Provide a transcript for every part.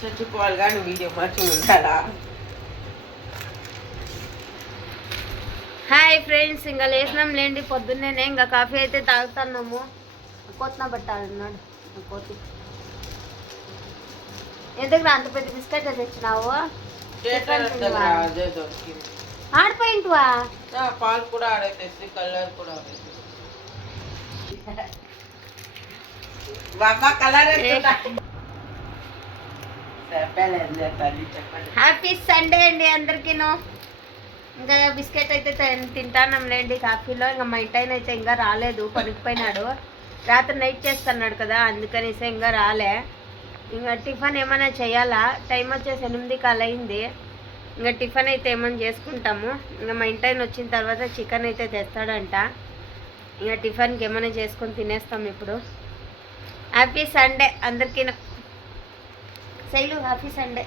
చచ్చిపోవాలి కానీ వీడియో మంచిగా ఉంటాడా. హాయ్ ఫ్రెండ్స్, ఇంకా లేచినాం లేండి పొద్దున్నేనే. ఇంకా కాఫీ అయితే తాగుతున్నాము. కోతన పట్టాలన్నాడు కోతి. ఎందుకు అంత పెద్ద బిస్కెట్ తెచ్చినావు? ఆడిపోయింటువా? పాలు కూడా ఆడైతే కలర్ కూడా హ్యాపీ సండే అండి అందరికీను. ఇంకా బిస్కెట్ అయితే తింటానంలేండి కాఫీలో. ఇంకా మా ఇంటి అయితే ఇంకా రాలేదు, పనికిపోయినాడు. రాత్రి నైట్ చేస్తున్నాడు కదా, అందుకనేసి ఇంకా రాలే. ఇంకా టిఫిన్ ఏమైనా చేయాలా? టైం వచ్చేసి 8 కాలు అయింది. ఇంకా టిఫిన్ అయితే ఏమైనా చేసుకుంటాము. ఇంకా మా ఇంటి వచ్చిన తర్వాత చికెన్ అయితే తెస్తాడంట. ఇంకా టిఫిన్కి ఏమైనా చేసుకొని తినేస్తాం ఇప్పుడు. హ్యాపీ సండే అందరికీ. Shailu happy Sunday.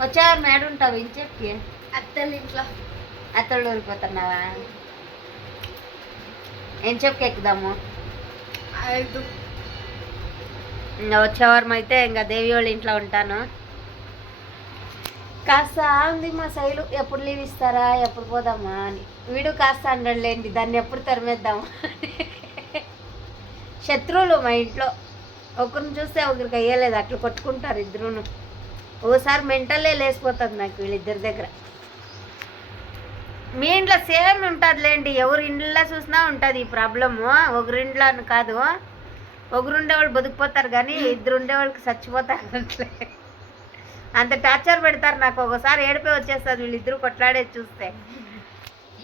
వచ్చారు మేడం ఉంటావు ఇంచెప్కి? అత్తలు ఇంట్లో. అత్తలు ఊరిపోతున్నావా? ఏం చెప్పి ఎక్కుదాము? ఇంకా వచ్చేవారం అయితే ఇంకా దేవి వాళ్ళ ఇంట్లో ఉంటాను. కాస్త ఉంది మా శైలు, ఎప్పుడు లీవ్ ఇస్తారా, ఎప్పుడు పోదామా అని. వీడు కాస్త అండలేండి, దాన్ని ఎప్పుడు తరిమేద్దాము. శత్రువులు మా ఇంట్లో, ఒకరిని చూస్తే ఒకరికి అయ్యలేదు, అట్లా కొట్టుకుంటారు ఇద్దరును. ఓసారి మెంటల్లే లేసిపోతుంది నాకు వీళ్ళిద్దరి దగ్గర. మీ ఇంట్లో సేమ్ ఉంటుందిలేండి, ఎవరి ఇంట్లో చూసినా ఉంటుంది ఈ ప్రాబ్లము. ఒకరింట్లో అని కాదు, ఒకరు ఉండేవాళ్ళు బతికిపోతారు కానీ ఇద్దరు ఉండేవాళ్ళకి చచ్చిపోతారు. అట్లే అంత టార్చర్ పెడతారు నాకు. ఒకసారి ఏడిపోయి వచ్చేస్తుంది వీళ్ళిద్దరూ కొట్లాడేది చూస్తే.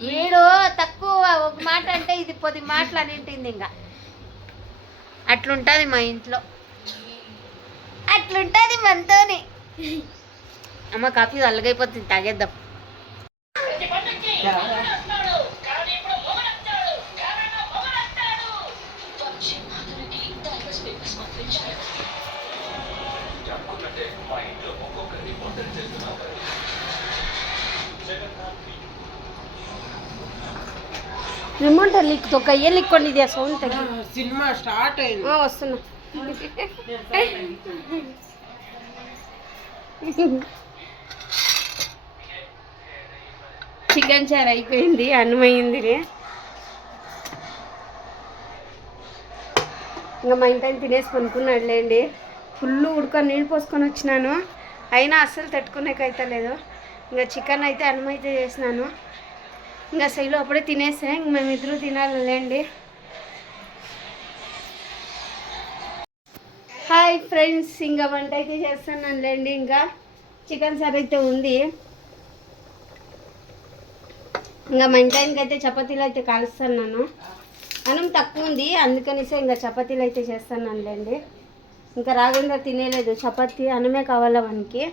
వీడు తక్కువ ఒక మాట అంటే ఇది 10 మాటలు అని ఉంటుంది. ఇంకా అట్లుంటుంది మా ఇంట్లో, అట్లుంటుంది మనతోని. అమ్మ కాఫీ అల్లగైపోతుంది, తాగేద్దాం. రిమోట్ లిక్ ఒక లిక్కోండి, ఇది సౌండ్ తగ్గి. సినిమా స్టార్ట్ అయింది, వస్తున్నా. చికెన్ చారు అయిపోయింది, అన్నం అయింది. ఇంకా మా ఇంటి తినేసి కొనుక్కున్నాడులేండి. ఫుల్ ఉడక నీళ్ళు పోసుకొని వచ్చినాను, అయినా అస్సలు తట్టుకునేకైతే లేదు. ఇంకా చికెన్ అయితే అన్నం అయితే చేసినాను. ఇంకా శైలు అప్పుడే తినేసా, ఇంక మేమిద్దరూ తినాలండి. హాయ్ ఫ్రెండ్స్, ఇంకా వంట అయితే చేస్తున్నానులేండి. ఇంకా చికెన్ సార్ అయితే ఉంది. ఇంకా మా ఇంటానికి అయితే చపాతీలు అయితే కాలుస్తున్నాను. అన్నం తక్కువ ఉంది, అందుకనిసే ఇంకా చపాతీలు అయితే చేస్తున్నానులేండి. ఇంకా రాఘవేంద్ర తినేలేదు, చపాతీ అన్నమే కావాలా మనకి,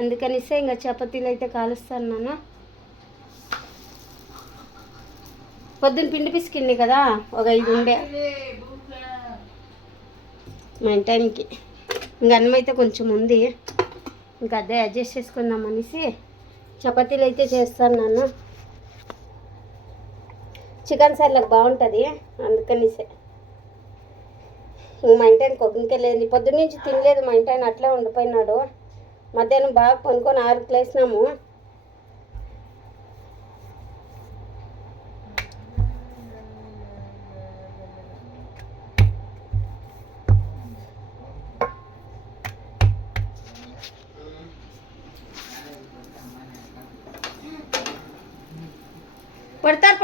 అందుకనిసే ఇంకా చపాతీలు అయితే కాలుస్తున్నాను. పొద్దున్న పిండి పిసికింది కదా, ఒక 5 ఉండే మా ఇంటానికి. ఇంకా అన్నం అయితే కొంచెం ఉంది, ఇంకా అదే అడ్జస్ట్ చేసుకుందాం అనేసి చపాతీలు అయితే చేస్తాను. చికెన్ సార్లకు బాగుంటుంది, అందుకనిసే. మా ఇంటానికి ఒక లేదు, పొద్దున్న నుంచి తినలేదు మా ఇంటాయన, అట్లే ఉండిపోయినాడు. మధ్యాహ్నం బాగా కొనుక్కొని 6కి లేసినాము.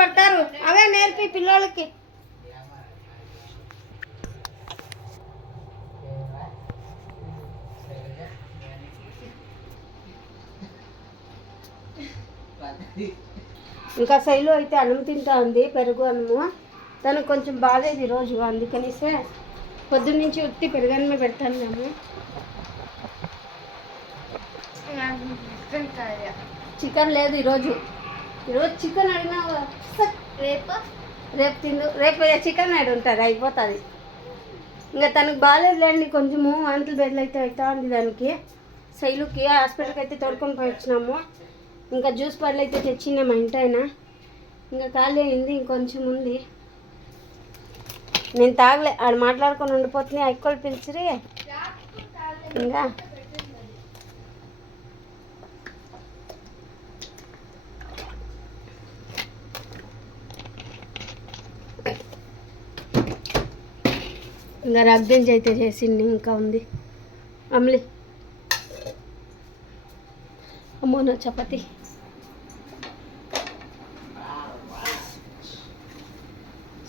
పడతారు అవే నేర్పి పిల్లలకి. ఇంకా శైలు అయితే అన్నం తింటా ఉంది, పెరుగు అన్నము. తనకు కొంచెం బాగాలేదు ఈరోజు, అందుకనిసే పొద్దున్న నుంచి ఉత్తి పెరుగన్నమే పెడతాను మేము. చికెన్ లేదు ఈరోజు చికెన్ అడిగినా రేపు తిందు, రేపు చికెన్ అడి ఉంటుంది, అయిపోతుంది. ఇంకా తనకు బాగాలేదులేండి, కొంచెము వాంతులు బెడ్లు అయితే అవుతా ఉంది దానికి. శైలుకి హాస్పిటల్కి అయితే తోడుకొని పోయి వచ్చినాము. ఇంకా జ్యూస్ పళ్ళు అయితే తెచ్చిండే మా ఇంటాయన. ఇంకా ఖాళీ అయింది, ఇంకొంచెం ఉంది. నేను తాగలే, ఆడు మాట్లాడుకొని ఉండిపోతున్నాయి, అక్కలు పిలిచిరి. ఇంకా ఇంకా రగ్గించి అయితే చేసింది, ఇంకా ఉంది. అమ్లి అమ్మో నా చపాతి.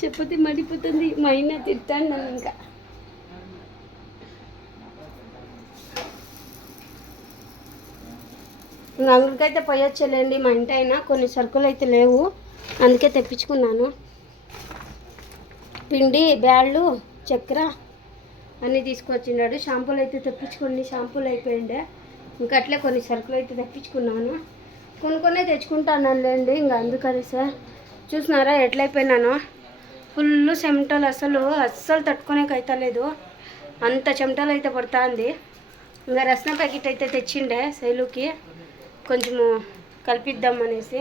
చపాతి మడిపోతుంది, మా ఆయన తిట్టాను నన్ను. ఇంకా అంగడికైతే పోయొచ్చలేండి, మా ఇంటి అయినా కొన్ని సరుకులు అయితే లేవు, అందుకే తెప్పించుకున్నాను. పిండి, బ్యాళ్ళు, చక్కెర అన్నీ తీసుకొచ్చినాడు. షాంపూలు అయితే తెప్పించుకోండి, షాంపూలు అయిపోయిండే. ఇంకా అట్లే కొన్ని సరుకులు అయితే తెప్పించుకున్నాను. కొనుక్కొనే తెచ్చుకుంటానండి, ఇంకా అందుకని సార్ చూసినారా ఎట్లయిపోయినాను. ఫుల్ చెమటలు, అస్సలు తట్టుకునేకి అవుతలేదు, అంత చెమటలు అయితే పడుతుంది. ఇంకా రసన ప్యాకెట్ అయితే తెచ్చిండే శైలుకి, కొంచెము కలిపిద్దాం అనేసి.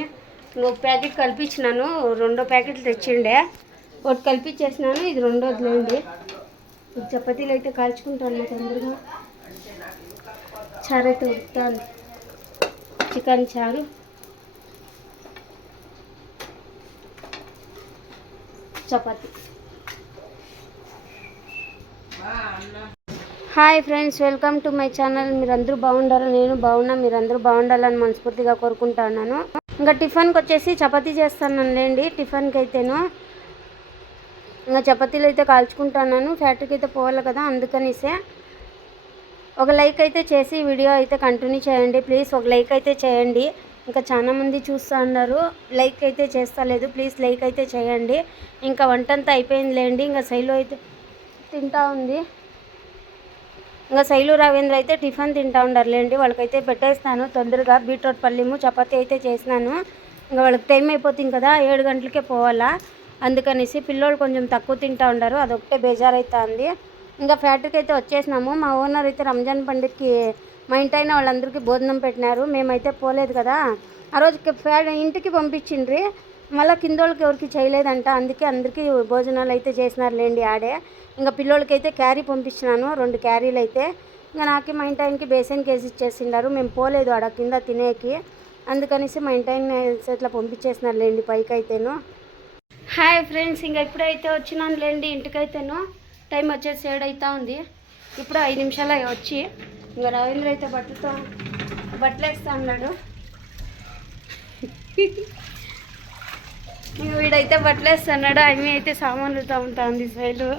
ఇంకొక ప్యాకెట్ కలిపించినాను, 2 ప్యాకెట్లు తెచ్చిండే. ఒకటి కలిపించేసినాను, ఇది 2వదిలేండి. చపాతీలు అయితే కాల్చుకుంటాను తొందరగా. చారు అయితే ఉడుకుతాను, చికెన్ చారు. Chapati. Hi friends, welcome to my channel. మీరందరూ బాగుండాలని నేను బాగున్నా, మీరందరూ బాగుండాలని మనస్ఫూర్తిగా కోరుకుంటున్నాను. ఇంకా టిఫిన్కి వచ్చేసి చపాతీ చేస్తానండి. టిఫిన్కి అయితేను ఇంకా చపాతీలు అయితే కాల్చుకుంటున్నాను. ఫ్యాక్టరీకి అయితే పోవాలి కదా, అందుకనిసే ఒక లైక్ అయితే చేసి వీడియో అయితే కంటిన్యూ చేయండి ప్లీజ్. ఒక లైక్ అయితే చేయండి, ఇంకా చాలామంది చూస్తూ ఉన్నారు, లైక్ అయితే చేస్తలేదు. ప్లీజ్ లైక్ అయితే చేయండి. ఇంకా వంట అంతా అయిపోయిందిలేండి. ఇంకా శైలు అయితే తింటా ఉంది. ఇంకా శైలు రావేంద్ర అయితే టిఫిన్ తింటా ఉండారులేండి. వాళ్ళకైతే పెట్టేస్తాను తొందరగా. బీట్రూట్ పల్లీము చపాతీ అయితే చేసినాను. ఇంకా వాళ్ళకి టైం అయిపోతుంది కదా, 7 గంటలకే పోవాలా, అందుకనేసి పిల్లోళ్ళు కొంచెం తక్కువ తింటా ఉండారు, అదొకటే బేజారైతుంది. ఇంకా ఫ్యాక్టరీకి అయితే వచ్చేసినాము. మా ఓనర్ అయితే రంజాన్ పండుగకి మా ఇంటైన వాళ్ళందరికీ భోజనం పెట్టినారు, మేమైతే పోలేదు కదా. ఆ రోజు ఇంటికి పంపించిండ్రి, మళ్ళీ కిందోళ్ళకి ఎవరికి చేయలేదంట, అందుకే అందరికీ భోజనాలు అయితే చేసినారులేండి ఆడే. ఇంకా పిల్లోళ్ళకి అయితే క్యారీ పంపించినాను, 2 క్యారీలు అయితే. ఇంకా నాకే మా ఇంటాయనకి బేసన్ కేసి ఇచ్చేసిండారు, మేము పోలేదు ఆడ కింద తినేకి, అందుకనేసి మా ఇంటాయన ఇట్లా పంపించేసినారులేండి పైకి అయితేను. హాయ్ ఫ్రెండ్స్, ఇంకా ఇప్పుడైతే వచ్చినానులేండి ఇంటికైతేను. టైం వచ్చేసి 7 అవుతా ఉంది. ఇప్పుడు 5 నిమిషాలు వచ్చి ఇంకా రవీంద్ర అయితే బట్టలు వేస్తా ఉన్నాడు. ఇంక వీడైతే బట్టలు వేస్తున్నాడు, అవి అయితే సామాన్లు తమ్ముతా ఉంది శైలు.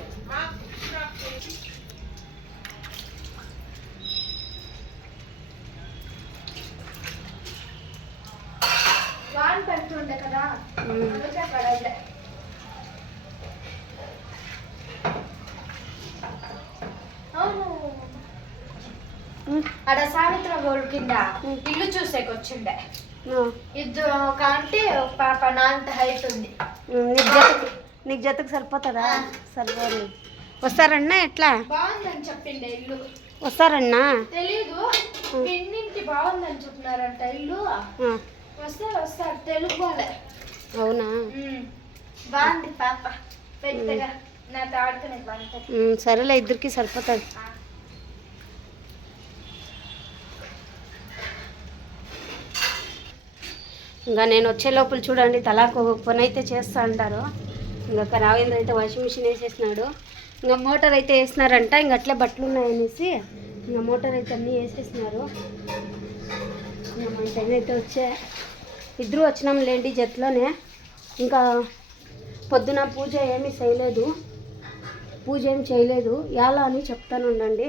పెడుతుండే కదా అక్కడ సావిత్ర గోల్డ్ కింద ఇల్లు చూసేకి వచ్చిండే. ఇద్దరు ఒక ఆంటీ ఒక పాప, నా అంత హైట్ ఉంది. నీకు జతకు సరిపోతుందా? సరిపోదు. వస్తారన్నా ఎట్లా? బాగుందని చెప్పిండే ఇల్లు. వస్తారన్నా? తెలీదు, పిన్నింటి బాగుందని చెప్పినారంట ఇల్లు. వస్తారు తెలుగు వాళ్ళే. అవునా? బాగుంది పాప, పెద్దగా నాతో ఆడుకునే బాగుంటుంది. సరేలే, ఇద్దరికి సరిపోతుంది. ఇంకా నేను వచ్చే లోపల చూడండి తలాకు పని అయితే చేస్తూ ఉంటారు. ఇంకా రావేంద్ర అయితే వాషింగ్ మిషన్ వేసేసినాడు. ఇంకా మోటార్ అయితే వేసినారంట, ఇంక అట్లే బట్టలు ఉన్నాయనేసి ఇంకా మోటార్ అయితే అన్నీ వేసేసినారు. ఇంకా మన టైం అయితే ఇద్దరు వచ్చినాం లేండి జట్లోనే. ఇంకా పొద్దున పూజ ఏమీ చేయలేదు, ఎలా అని చెప్తాను ఉండండి.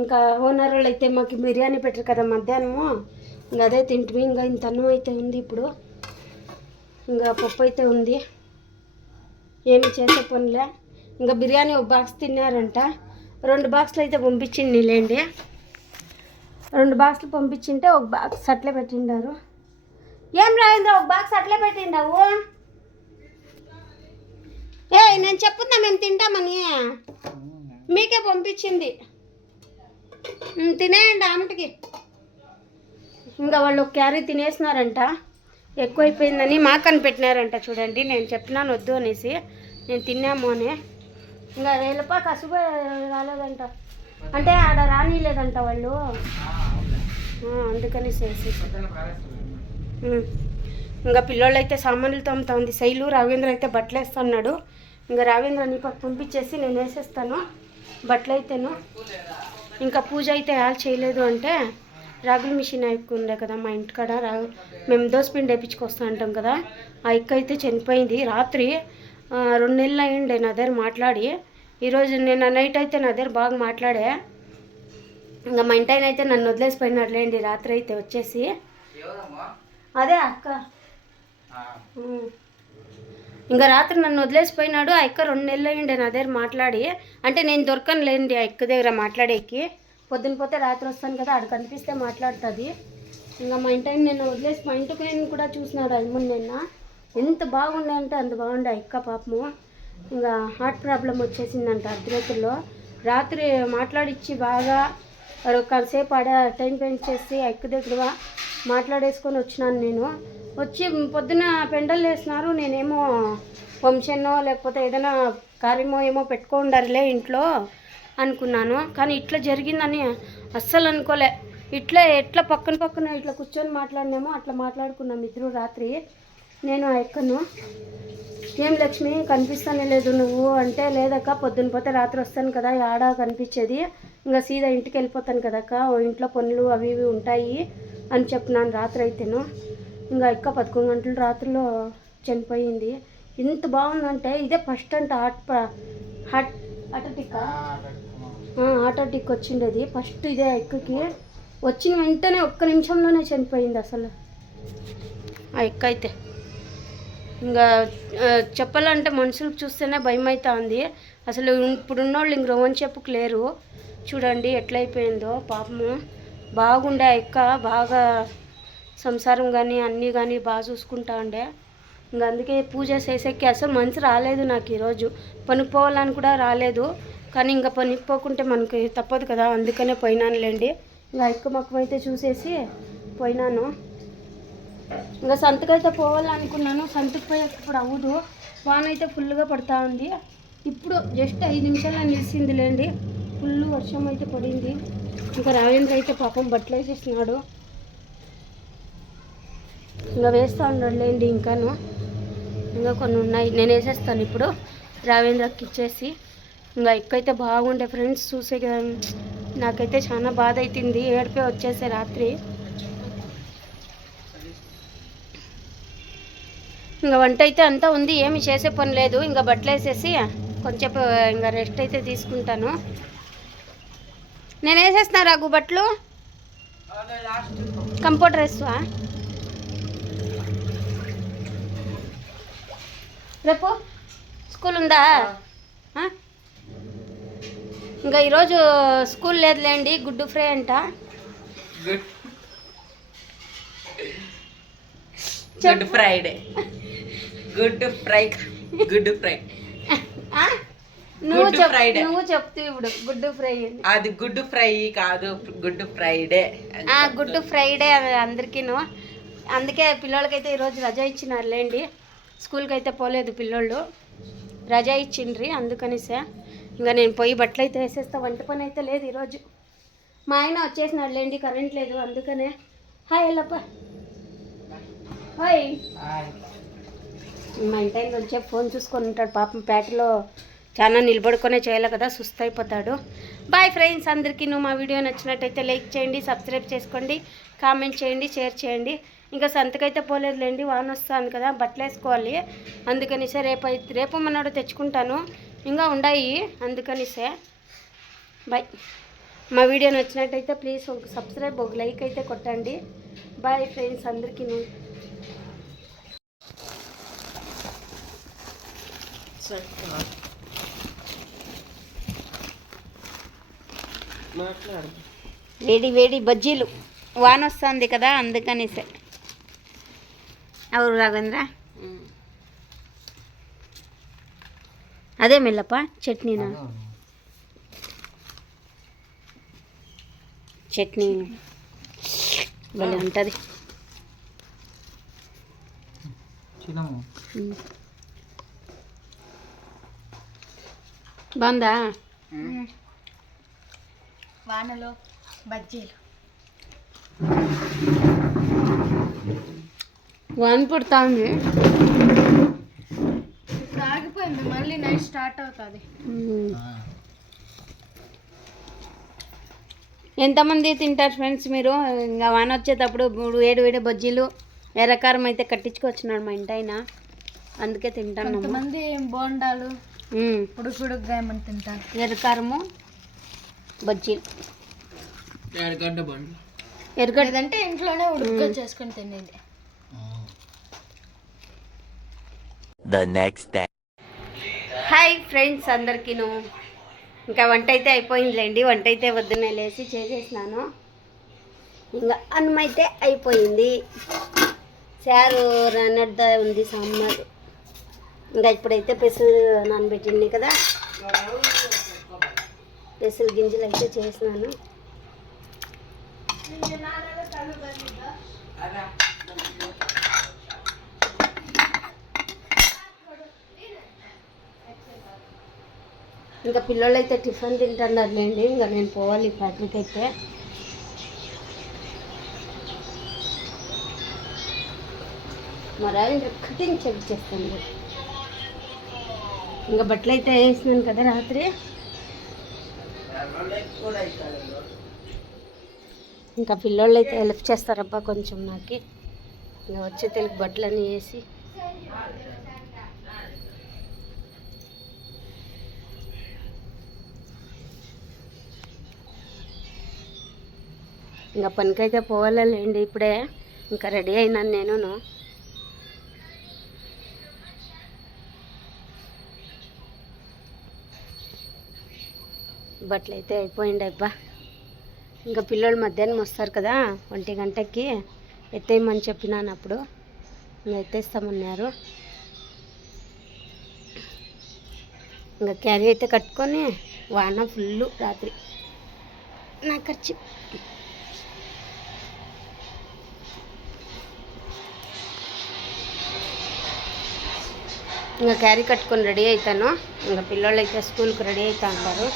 ఇంకా ఓనర్ వాళ్ళు అయితే మాకు బిర్యానీ పెట్టరు కదా మధ్యాహ్నము, ఇంకా అదే తింటివి. ఇంకా ఇంత అన్నం అయితే ఉంది, ఇప్పుడు ఇంకా పప్పు అయితే ఉంది, ఏమి చేసే పనిలే. ఇంకా బిర్యానీ ఒక బాక్స్ తిన్నారంట, 2 బాక్సులు అయితే పంపించింది లేండి. 2 బాక్సులు పంపించింటే ఒక బాక్స్ అట్లే పెట్టిండారు. ఏం రాయిందో ఒక బాక్స్ అట్లే పెట్టిండావు? నేను చెప్పున్నా మేము తింటామని, మీకే పంపించింది, తినేయండి ఆమెటికి. ఇంకా వాళ్ళు ఒక క్యారీ తినేసినారంట, ఎక్కువైపోయిందని మాకని పెట్టినారంట. చూడండి, నేను చెప్పినాను వద్దు అనేసి, నేను తిన్నాము అని. ఇంకా వేలపా కసుపు రాలేదంట, అంటే ఆడ రానిలేదంట వాళ్ళు, అందుకని చేసి. ఇంకా పిల్లోళ్ళు అయితే సామాన్లు తోముతా ఉంది. శైలు రాఘవేంద్ర అయితే బట్టలు వేస్తున్నాడు. ఇంకా రావేంద్ర నీ పక్క పంపించేసి నేను వేసేస్తాను బట్టలు అయితేను. ఇంకా పూజ అయితే యాడ్ చేయలేదు అంటే రాగుల మిషన్ ఎక్కువ ఉండే కదా మా ఇంటికాడ మేము దోసపిండి వేయించుకొస్తా అంటాం కదా, ఆ ఎక్క అయితే చనిపోయింది రాత్రి. 2 నెలలు అయ్యిండే నా దగ్గర మాట్లాడి. ఈరోజు నేను నైట్ అయితే నా దగ్గర బాగా మాట్లాడే. ఇంకా మా ఇంటి ఆయన అయితే నన్ను వదిలేసిపోయినాడులేండి రాత్రి అయితే వచ్చేసి. అదే అక్క ఇంకా రాత్రి నన్ను వదిలేసిపోయినాడు. ఆ ఎక్క 2 నెలలు అయ్యిండే నా దగ్గర మాట్లాడి. అంటే నేను దొరకను లేండి ఆ ఎక్క దగ్గర మాట్లాడేకి. పొద్దున పోతే రాత్రి వస్తాను కదా, ఆడ కనిపిస్తే మాట్లాడుతుంది. ఇంకా మా ఇంటి ఆయన నేను వదిలేసి మా ఇంటికి నేను కూడా చూసినాడు అమ్ముని నిన్న. ఎంత బాగుండే అంటే అంత బాగుండే ఆ ఎక్క పాపము. ఇంకా హార్ట్ ప్రాబ్లం వచ్చేసిందంట అర్ధరాత్రిలో. రాత్రి మాట్లాడిచ్చి బాగా కాసేపు ఆడ టైం స్పెండ్ చేసి ఆ ఎక్క దగ్గర మాట్లాడేసుకొని వచ్చినాను నేను. వచ్చి పొద్దున పెండలు వేసినారు. నేనేమో వంశన్నో లేకపోతే ఏదైనా కార్యమో ఏమో పెట్టుకుండారులే ఇంట్లో అనుకున్నాను. కానీ ఇట్లా జరిగిందని అస్సలు అనుకోలే. ఎట్లా పక్కన ఇట్లా కూర్చొని మాట్లాడినామో అట్లా మాట్లాడుకున్నాం ఇద్దరు రాత్రి. నేను ఆ ఎక్కను ఏం లక్ష్మి కనిపిస్తానే లేదు నువ్వు అంటే, లేదక్క పొద్దున పోతే రాత్రి వస్తాను కదా ఆడ కనిపించేది, ఇంకా సీదా ఇంటికి వెళ్ళిపోతాను కదక్క, ఇంట్లో పనులు అవి ఇవి ఉంటాయి అని చెప్పినాను రాత్రి అయితేను. ఇంకా ఎక్క 11 గంటల రాత్రిలో చనిపోయింది. ఎంత బాగుందంటే ఇదే ఫస్ట్ అంట హార్ట్ అటాక్ వచ్చిండేది ఫస్ట్ ఇదే ఎక్కకి. వచ్చిన వెంటనే 1 నిమిషంలోనే చనిపోయింది అసలు ఆ ఎక్క అయితే. ఇంకా చెప్పాలంటే మనుషులకు చూస్తేనే భయం అవుతుంది అసలు. ఇప్పుడున్నోళ్ళు ఇంక రోవని చెప్పుకు లేరు. చూడండి ఎట్లయిపోయిందో పాపము. బాగుండే ఆ ఎక్క, బాగా సంసారం కానీ అన్నీ కానీ బాగా చూసుకుంటా ఉండే. ఇంకా అందుకే పూజ చేసేకి అసలు మనసు రాలేదు నాకు ఈరోజు. పనికి పోవాలని కూడా రాలేదు. కానీ ఇంకా పనికి పోకుంటే మనకి తప్పదు కదా, అందుకనే పోయినానులేండి. ఇంకా ఎక్క మొక్కం అయితే చూసేసి పోయినాను. ఇంకా సంతకైతే పోవాలనుకున్నాను. సంతకు పోయేటప్పుడు అవ్వదు, వాన అయితే ఫుల్గా పడుతూ ఉంది. ఇప్పుడు జస్ట్ 5 నిమిషాలు నిలిచింది లేండి, ఫుల్ వర్షం అయితే పడింది. ఇంకా రావేంద్ర అయితే పాపం బట్టలు వేసేసినాడు. ఇంకా వేస్తూ ఉన్నాడు లేండి. ఇంకా కొన్ని ఉన్నాయి, నేను వేసేస్తాను ఇప్పుడు రావేంద్రకి ఇచ్చేసి. ఇంకా ఎక్కైతే బాగుండే ఫ్రెండ్స్ చూసే కదా. నాకైతే చాలా బాధ అవుతుంది, ఏడిపే వచ్చేసే రాత్రి. ఇంకా వంట అయితే అంతా ఉంది, ఏమి చేసే పని లేదు. ఇంకా బట్టలు వేసేసి కొంచెం ఇంకా రెస్ట్ అయితే తీసుకుంటాను. నేను వేసేస్తున్నా రాగు బట్టలు, కంప్యూటర్ వేస్తా. రేపు స్కూల్ ఉందా? ఇంకా ఈరోజు స్కూల్ లేదులేండి, గుడ్ ఫ్రై అంట. Good Friday, good fry, good fry. నువ్వు చెప్తూ ఇప్పుడు గుడ్ ఫ్రై. అది గుడ్ ఫ్రై కాదు, గుడ్ ఫ్రైడే. గుడ్ ఫ్రైడే అందరికీను. అందుకే పిల్లలకైతే ఈరోజు రజా ఇచ్చినారులేండి. స్కూల్కి అయితే పోలేదు పిల్లోళ్ళు, రజా ఇచ్చిండ్రి అందుకనిసే. ఇంకా నేను పోయి బట్టలు అయితే వేసేస్తా. వంట పని అయితే లేదు ఈరోజు. మా ఆయన వచ్చేసినాడు లేండి, కరెంట్ లేదు అందుకనే. హాయ్ ఎల్లప్ప. హాయ్. మా ఇంటి ఆయన వచ్చే ఫోన్ చూసుకొని ఉంటాడు పాపం. పేటలో చాలా నిలబడుకొనే చేయాలి కదా, సుస్థ అయిపోతాడు. బాయ్ ఫ్రెండ్స్ అందరికీ. మా వీడియో నచ్చినట్టయితే లైక్ చేయండి, సబ్స్క్రైబ్ చేసుకోండి, కామెంట్ చేయండి, షేర్ చేయండి. ఇంకా సంతకైతే పోలేదులేండి, వాన వస్తుంది కదా, బట్టలు వేసుకోవాలి. అందుకనిసే రేపు మన్నాడు తెచ్చుకుంటాను, ఇంకా ఉన్నాయి అందుకనిసే. బాయ్. మా వీడియో నచ్చినట్టయితే ప్లీజ్ ఒక సబ్స్క్రైబ్, ఒక లైక్ అయితే కొట్టండి. బాయ్ ఫ్రెండ్స్ అందరికీ. వేడి వేడి బజ్జీలు, వాన వస్తుంది కదా అందుకనిసే. ఎవరు రాఘవేంద్ర? అదే మెల్లప్ప చట్నీనా? చట్నీ భలే ఉంటుంది. బాగుందా? వానలో బజ్జీలు. వాన పడుతుంది. ఆగిపోయి అయిపోయింది, మళ్ళీ నైట్ స్టార్ట్ అవుతుంది. ఎంతమంది తింటారు ఫ్రెండ్స్ మీరు? ఇంకా వాన వచ్చేటప్పుడు వేడి వేడి బజ్జీలు ఎర్రకారం అయితే కట్టించుకొచ్చినాడు మా ఇంటి ఆయన, అందుకే తింటాను. కొంతమంది బోండాలు ఉడుకుడుగ్గా ఏమని తింటారు. ఎర్రకారము బజ్జీలు, ఎర్రగడ్డ అంటే ఇంట్లోనే ఉడుకుగా చేసుకుని తినేది. హాయ్ ఫ్రెండ్స్ అందరికీను. ఇంకా వంట అయితే అయిపోయిందిలేండి. వంట అయితే వద్దునే లేచి చేసేసినాను. ఇంకా అన్నం అయితే అయిపోయింది. చారు రన్నడ్డ ఉంది సాంబారు. ఇంకా ఇప్పుడైతే పెసలు నానబెట్టింది కదా, పెసలు గింజలు అయితే చేసినాను. ఇంకా పిల్లలు అయితే టిఫిన్ తింటున్నారులేండి. ఇంకా నేను పోవాలి ఫ్యాక్టరీకి అయితే. మరి కటింగ్ చెక్ చేస్తాను. ఇంకా బట్టలు అయితే వేసినాను కదా రాత్రి. ఇంకా పిల్లోళ్ళు అయితే హెల్ప్ చేస్తారబ్బా కొంచెం నాకు. ఇంకా వచ్చే తెలుగు బట్టలన్నీ వేసి ఇంకా పనికైతే పోవాలండి ఇప్పుడే. ఇంకా రెడీ అయినాను నేను. బట్టలు అయితే అయిపోయింది అబ్బా. ఇంకా పిల్లలు మధ్యాహ్నం వస్తారు కదా 1 గంటకి, ఎత్తేయమని చెప్పినాను. అప్పుడు ఇంకా ఎత్తేస్తామన్నారు. ఇంకా క్యారీ అయితే కట్టుకొని వాన ఫుల్ రాత్రి. నా ఖర్చు ఇంకా క్యారీ కట్టుకొని రెడీ అవుతాను. ఇంకా పిల్లలు అయితే స్కూల్కి రెడీ అవుతా ఉంటారు.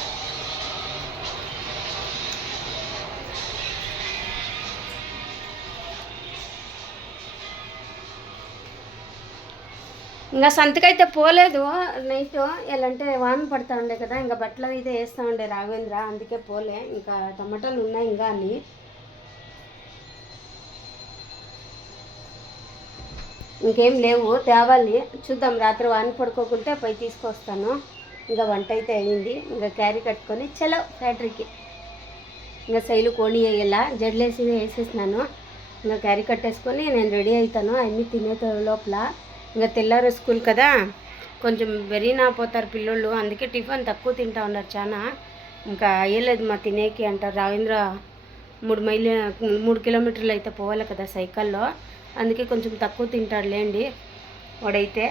ఇంకా సంతకైతే పోలేదు నైట్. ఎలాంటే వాన పడుతూ ఉండే కదా, ఇంకా బట్టలు అయితే వేస్తూ ఉండే రాఘవేంద్ర, అందుకే పోలే. ఇంకా టమాటాలు ఉన్నాయి ఇంకా అన్ని. ఇంకేం లేవు, తేవాలి. చూద్దాం, రాత్రి వాన పడుకోకుంటే పోయి తీసుకొస్తాను. ఇంకా వంట అయితే అయింది. ఇంకా క్యారీ కట్టుకొని చలో ఫ్యాక్టరీకి. ఇంకా శైలు కోడి వేయాల, జడ్లేసి వేసేసినాను. ఇంకా క్యారీ కట్టేసుకొని నేను రెడీ అవుతాను అన్నీ తినే లోపల. ఇంకా తెల్లారు స్కూల్ కదా, కొంచెం వెరీనా పోతారు పిల్లోళ్ళు, అందుకే టిఫిన్ తక్కువ తింటా ఉన్నారు చాలా. ఇంకా అయ్యలేదు మా తినేకి అంటారు. రావేంద్ర 3 కిలోమీటర్లు అయితే పోవాలి కదా సైకిల్లో, అందుకే కొంచెం తక్కువ తింటాడు లేండి వాడైతే.